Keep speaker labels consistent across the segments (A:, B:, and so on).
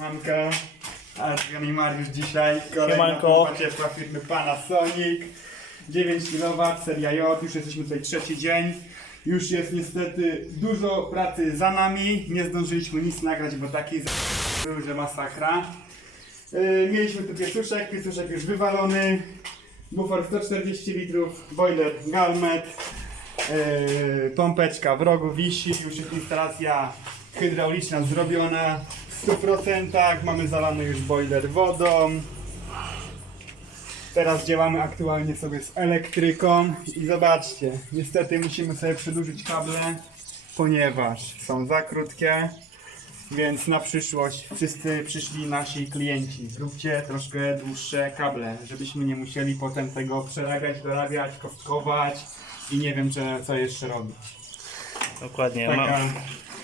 A: Manka, Adrian i Mariusz dzisiaj. Kolejna
B: Siemanko.
A: pompa ciepła firmy Panasonic. 9 kW, seria J, już jesteśmy tutaj trzeci dzień. Już jest niestety dużo pracy za nami. Nie zdążyliśmy nic nagrać, bo taki z- był, że masakra. Yy, mieliśmy tu piecuszek, piecuszek już wywalony. Bufor 140 litrów, boiler Galmet. Yy, pompeczka w rogu wisi, już jest instalacja hydrauliczna zrobiona w 100%. Mamy zalany już boiler wodą. Teraz działamy aktualnie sobie z elektryką i zobaczcie, niestety musimy sobie przedłużyć kable, ponieważ są za krótkie, więc na przyszłość wszyscy przyszli nasi klienci. Zróbcie troszkę dłuższe kable, żebyśmy nie musieli potem tego przerabiać, dorabiać, kostkować i nie wiem, co jeszcze robić.
B: Dokładnie.
A: Taka,
B: Ma,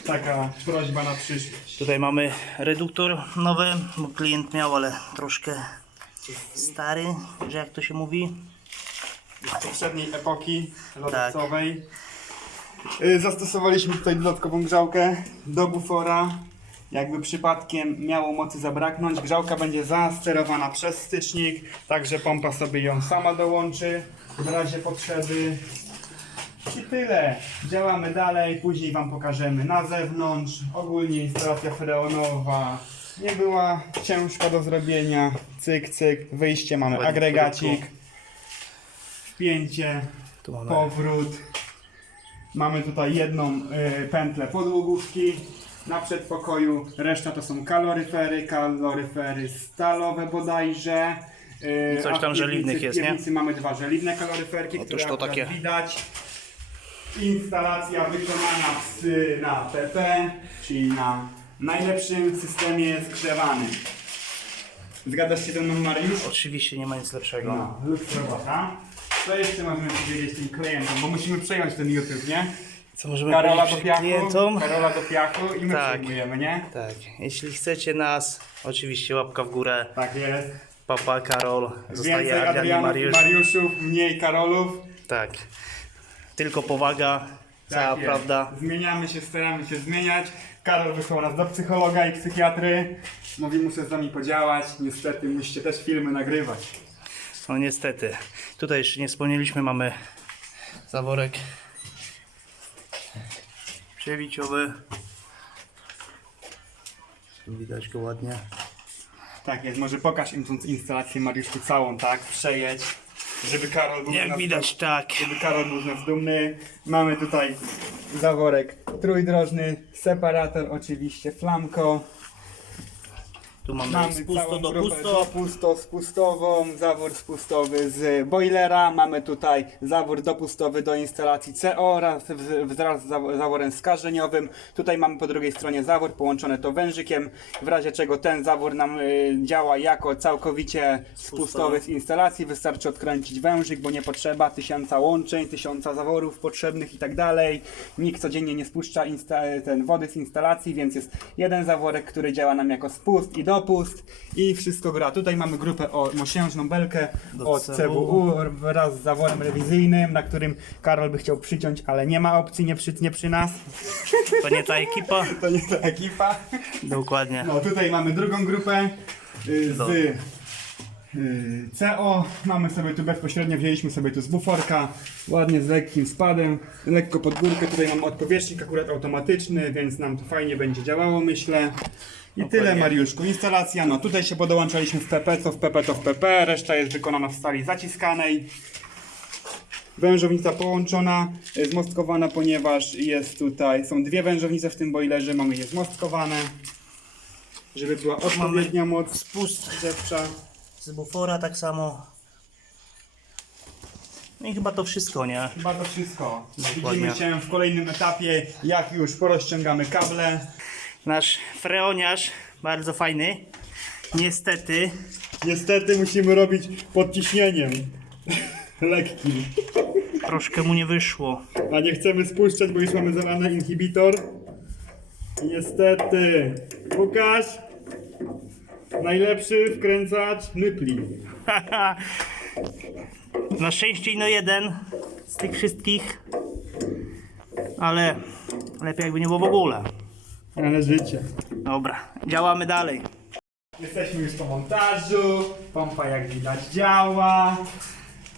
A: taka prośba na przyszłość.
B: tutaj mamy reduktor nowy, bo klient miał, ale troszkę stary, że jak to się mówi.
A: z poprzedniej epoki lodowcowej. Y, Zastosowaliśmy tutaj dodatkową grzałkę do bufora. Jakby przypadkiem miało mocy zabraknąć, grzałka będzie zasterowana przez stycznik, także pompa sobie ją sama dołączy w razie potrzeby. I tyle. Działamy dalej, później Wam pokażemy na zewnątrz. Ogólnie instalacja freonowa nie była ciężka do zrobienia. Cyk, cyk, wyjście mamy
B: Ładnie,
A: agregacik, wpięcie,
B: Tu mamy
A: powrót. Mamy tutaj jedną y, pętlę podłogówki na przedpokoju. Reszta to są kaloryfery, kaloryfery stalowe bodajże. Y,
B: I coś
A: a w
B: tam
A: piwnicy-
B: żeliwnych jest,
A: W
B: nie?
A: piwnicy mamy dwa żeliwne kaloryferki,
B: Otóż
A: które
B: to
A: akurat
B: takie.
A: widać. Instalacja wykonana w, na PP, czyli na najlepszym systemie zgrzewanym. Zgadzasz się ze mną Mariusz?
B: Oczywiście nie ma nic lepszego.
A: No, lub robota. Co jeszcze możemy powiedzieć tym klientom? Bo musimy przejąć ten YouTube, nie?
B: Co możemy
A: Karola do
B: powiedzieć
A: piachu,
B: klientom?
A: Karola do piachu i my
B: Tak.
A: przejmujemy, nie?
B: Tak, jeśli chcecie nas, oczywiście łapka w górę.
A: Tak jest.
B: Papa, Karol, zostaje
A: Więcej
B: Adrian i
A: Adrianów,
B: Mariusz.
A: Mariuszów, mniej Karolów.
B: Tak. Tylko powaga, cała
A: Tak jest.
B: prawda.
A: Zmieniamy się, staramy się zmieniać. Karol wysłał nas do psychologa i psychiatry. Mówi, muszę z wami podziałać. Niestety musicie też filmy nagrywać.
B: No niestety. Tutaj jeszcze nie wspomnieliśmy, mamy zaworek przewiciowy. Tu widać go ładnie.
A: Tak jest, może pokaż im tą instalację Mariuszku całą, tak? Przejedź. Żeby Karol był z
B: Jak
A: nas
B: widać tak.
A: żeby Karol był z nas dumny. Mamy tutaj zaworek trójdrożny, separator oczywiście, flamko.
B: Tu mamy, z pusto do
A: grupę
B: pusto.
A: do pusto z pustową, zawór spustowy z boilera. Mamy tutaj zawór dopustowy do instalacji CO oraz w- wraz z zawo- zaworem skażeniowym. Tutaj mamy po drugiej stronie zawór połączony to wężykiem, w razie czego ten zawór nam y, działa jako całkowicie spustowy z instalacji. Wystarczy odkręcić wężyk, bo nie potrzeba tysiąca łączeń, tysiąca zaworów potrzebnych i tak dalej. Nikt codziennie nie spuszcza ten wody z instalacji, więc jest jeden zaworek, który działa nam jako spust i dopust i wszystko gra. Tutaj mamy grupę o mosiężną belkę
B: Do
A: od
B: CBU.
A: CWU wraz z zaworem rewizyjnym, na którym Karol by chciał przyciąć, ale nie ma opcji, nie przy, nie przy nas.
B: To nie ta ekipa?
A: To nie ta ekipa.
B: Dokładnie.
A: No tutaj mamy drugą grupę y, z
B: Do-
A: y, CO. Mamy sobie tu bezpośrednio, wzięliśmy sobie tu z buforka, ładnie z lekkim spadem, lekko pod górkę. Tutaj mamy odpowietrznik akurat automatyczny, więc nam to fajnie będzie działało, myślę. I tyle Mariuszku. Instalacja, no tutaj się podołączaliśmy w PP, co w PP to w PP, reszta jest wykonana w stali zaciskanej. Wężownica połączona, y, zmostkowana, ponieważ jest tutaj, są dwie wężownice w tym boilerze, mamy je zmostkowane, żeby była odpowiednia moc
B: Spust
A: grzewcza.
B: z bufora tak samo. No i chyba to wszystko, nie?
A: Chyba to wszystko.
B: Dokładnie.
A: Widzimy się w kolejnym etapie, jak już porozciągamy kable.
B: Nasz freoniarz, bardzo fajny. Niestety,
A: Niestety musimy robić pod ciśnieniem lekkim,
B: troszkę mu nie wyszło.
A: a nie chcemy spuszczać, bo już mamy zalany inhibitor. Niestety. Łukasz, najlepszy wkręcacz nypli.
B: Na szczęście no jeden z tych wszystkich. Ale lepiej jakby nie było w ogóle.
A: Ale życie.
B: Dobra, działamy dalej.
A: jesteśmy już po montażu, pompa jak widać działa.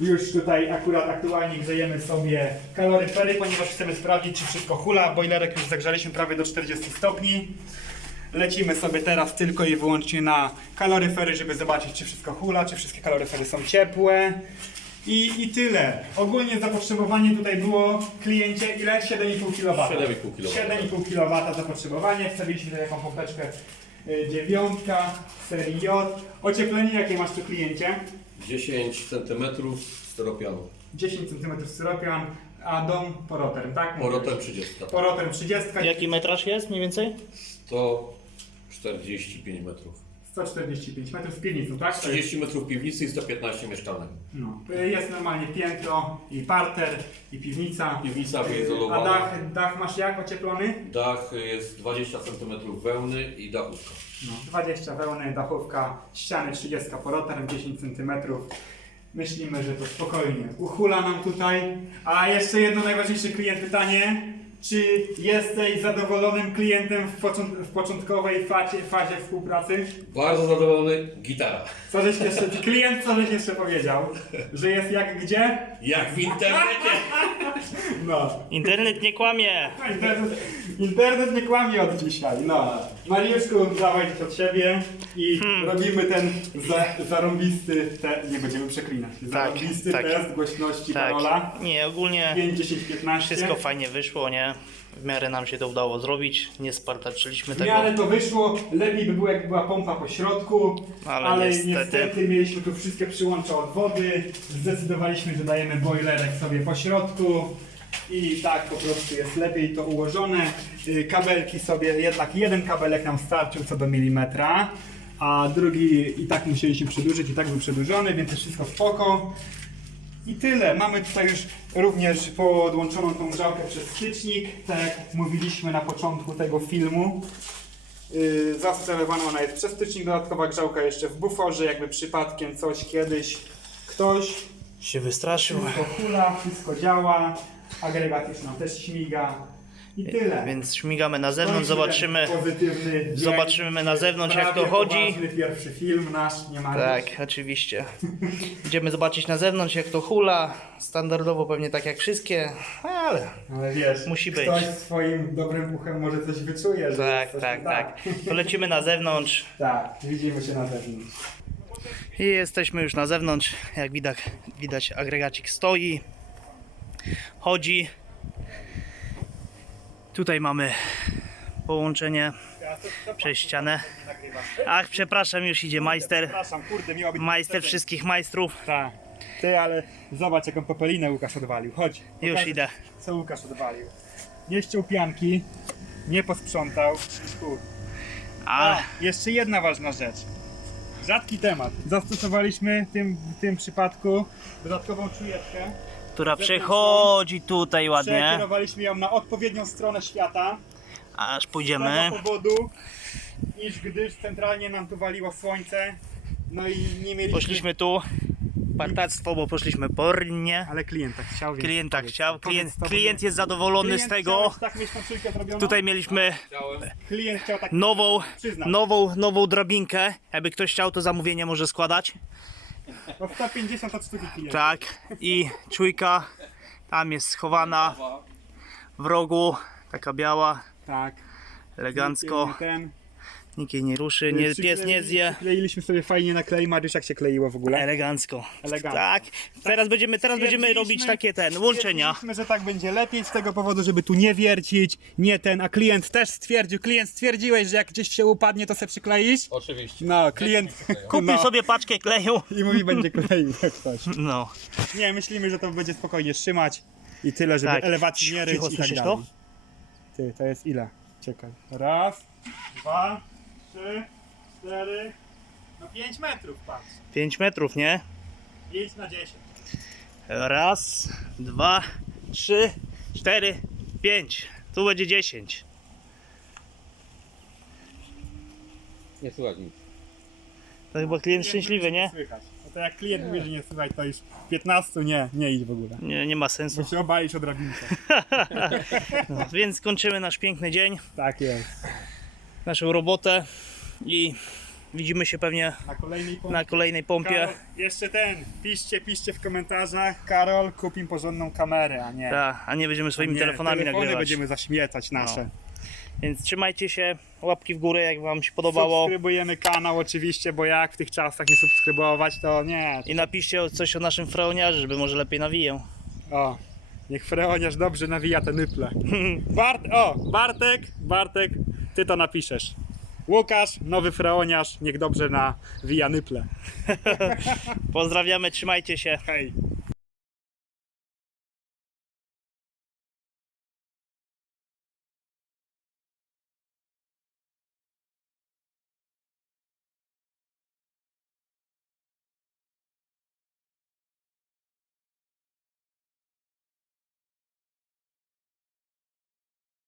A: Już tutaj akurat aktualnie grzejemy sobie kaloryfery, ponieważ chcemy sprawdzić, czy wszystko hula. Boilerek już zagrzaliśmy prawie do 40 stopni. Lecimy sobie teraz tylko i wyłącznie na kaloryfery, żeby zobaczyć, czy wszystko hula, czy wszystkie kaloryfery są ciepłe. I, I tyle. Ogólnie zapotrzebowanie tutaj było kliencie ile? 7,5 kW.
C: 7,5 kW.
A: 7,5 kW zapotrzebowanie. Wstawiliśmy tutaj taką pompeczkę y, dziewiątka serii J. Ocieplenie jakie masz tu kliencie?
C: 10 cm styropianu.
A: 10 cm styropian, a dom porotem, tak?
C: Porotem 30.
A: Porotem 30,
B: Jaki metraż jest mniej więcej?
C: 145 metrów.
A: 145 metrów z piwnicą, tak? To jest-
C: 30 metrów piwnicy i 115 mieszkanek.
A: No, jest normalnie piętro i parter i piwnica.
C: Piwnica
A: Y,
C: wyizolowana.
A: A dach, dach masz jak ocieplony?
C: Dach jest 20 cm wełny i dachówka.
A: No, 20 wełny, dachówka, ściany 30 porotem, 10 cm. Myślimy, że to spokojnie uchula nam tutaj. A jeszcze jedno najważniejsze klient pytanie. Czy jesteś zadowolonym klientem w, począt- w początkowej fazie, fazie współpracy?
C: Bardzo zadowolony, gitara.
A: Co żeś jeszcze, klient co żeś jeszcze powiedział? Że jest jak gdzie?
C: Jak w internecie.
A: No.
B: Internet nie kłamie!
A: Internet, internet nie kłamie od dzisiaj. No. Mariuszku, dawaj od siebie i
B: Hmm.
A: robimy ten za, zarąbisty, te, nie będziemy przeklinać, zarąbisty
B: tak.
A: test głośności
B: Tak.
A: Karola.
B: Nie, ogólnie
A: 5, 10, 15.
B: wszystko fajnie wyszło, nie? W miarę nam się to udało zrobić. Nie spartaczyliśmy
A: W
B: tego.
A: miarę to wyszło, lepiej by było jak była pompa po środku, ale,
B: Ale
A: niestety.
B: niestety.
A: mieliśmy tu wszystkie przyłącza od wody, zdecydowaliśmy, że dajemy boilerek sobie po środku i tak po prostu jest lepiej to ułożone. Y, Kabelki sobie, jednak jeden kabelek nam starczył co do milimetra, a drugi i tak musieliśmy przedłużyć, i tak był przedłużony, więc jest wszystko spoko. I tyle. Mamy tutaj już również podłączoną tą grzałkę przez stycznik, tak jak mówiliśmy na początku tego filmu. Yy, zastosowana ona jest przez stycznik, dodatkowa grzałka jeszcze w buforze, jakby przypadkiem coś kiedyś ktoś
B: Się wystraszył.
A: wszystko hula, wszystko działa, agregat już nam też śmiga i tyle.
B: Więc śmigamy na zewnątrz,
A: Kończymy
B: zobaczymy.
A: pozytywny dzień.
B: Zobaczymy na zewnątrz jak to chodzi.
A: poważny pierwszy film nasz, nie ma
B: Tak, oczywiście. Idziemy zobaczyć na zewnątrz jak to hula. Standardowo pewnie tak jak wszystkie, ale
A: Ale wiesz,
B: Musi być.
A: ktoś swoim dobrym uchem może coś wyczuje. że
B: tak,
A: coś
B: tak,
A: nie
B: tak. To lecimy na zewnątrz
A: Tak, widzimy się na zewnątrz.
B: i jesteśmy już na zewnątrz. Jak widać, widać agregacik stoi, chodzi. Tutaj mamy połączenie przez ścianę. Ach, przepraszam, już idzie majster.
A: Przepraszam, kurde, miała być
B: Majster wszystkich majstrów.
A: Tak. Ty, ale zobacz jaką popelinę Łukasz odwalił. Chodź.
B: Już
A: pokażę,
B: idę.
A: Co Łukasz odwalił. Nie ściął pianki, nie posprzątał. Kur.
B: Ale
A: A, jeszcze jedna ważna rzecz. Rzadki temat. Zastosowaliśmy w tym, w tym przypadku dodatkową czujeczkę.
B: Która przechodzi tutaj ładnie.
A: Przekierowaliśmy ją na odpowiednią stronę świata.
B: Aż
A: Z
B: pójdziemy.
A: tego powodu, iż gdyż centralnie nam tu waliło słońce. No i nie mieliśmy...
B: Poszliśmy tu. Partactwo, bo poszliśmy pornie.
A: Ale klient tak chciał, więc
B: Klient tak
A: powiedz-
B: chciał.
A: powiedz
B: Klient, klient jest zadowolony
A: Klient
B: z tego.
A: Tak mieć tą szylkę zrobioną?
B: Tutaj mieliśmy
A: Klient chciał tak
B: nową,
A: Przyznam.
B: nową, nową drabinkę. Jakby ktoś chciał, to zamówienie może składać.
A: No 150 od sztuki klient.
B: Tak. I czujka tam jest schowana w rogu. Taka biała,
A: Tak.
B: elegancko.
A: Ten.
B: Nikt jej nie ruszy, nie, pies nie zje.
A: Przykleiliśmy sobie fajnie na klej. Mariusz jak się kleiło w ogóle?
B: Elegancko.
A: Elegancko.
B: Tak. Teraz będziemy, teraz będziemy robić takie ten łączenia.
A: Stwierdziliśmy, że tak będzie lepiej z tego powodu, żeby tu nie wiercić, nie ten, a klient też stwierdził, klient stwierdziłeś, że jak gdzieś się upadnie, to se przykleisz?
C: Oczywiście.
A: No, klient
B: Kupił
A: no,
B: sobie paczkę kleju.
A: i mówi będzie kleił jak coś.
B: No.
A: Nie, myślimy, że to będzie spokojnie trzymać i tyle, żeby
B: Tak.
A: elewacji nie ryć
B: Cicho,
A: i tak dalej.
B: to?
A: Ty, to jest ile? Czekaj. Raz, dwa, trzy, cztery, no pięć metrów, patrz.
B: 5 metrów, nie?
A: Pięć na dziesięć.
B: Raz, dwa, trzy, cztery, pięć. Tu będzie 10.
C: Nie słychać nic.
B: To chyba klient szczęśliwy, nie?
A: Słychać. No to jak klient mówi, że nie słychać, to już 15 nie, nie idź w ogóle.
B: Nie, nie ma sensu.
A: Bo się obalisz o drabinkę.
B: No, więc kończymy nasz piękny dzień,
A: Tak jest.
B: Naszą robotę i widzimy się pewnie
A: Na kolejnej pompie.
B: na kolejnej pompie.
A: Karol, jeszcze ten, piszcie, piszcie w komentarzach, Karol, kup im porządną kamerę, a nie...
B: Tak, a nie będziemy swoimi
A: nie,
B: telefonami
A: telefony
B: nagrywać. No.
A: będziemy zaśmiecać nasze.
B: Więc trzymajcie się, łapki w górę jak wam się podobało.
A: Subskrybujemy kanał oczywiście, bo jak w tych czasach nie subskrybować, to nie.
B: I napiszcie coś o naszym freoniarze, żeby może lepiej nawijał.
A: O, niech freoniarz dobrze nawija te nyple. Bart, o, Bartek, Bartek, ty to napiszesz. Łukasz, nowy freoniarz, niech dobrze nawija nyple.
B: Pozdrawiamy, trzymajcie się.
A: Hej.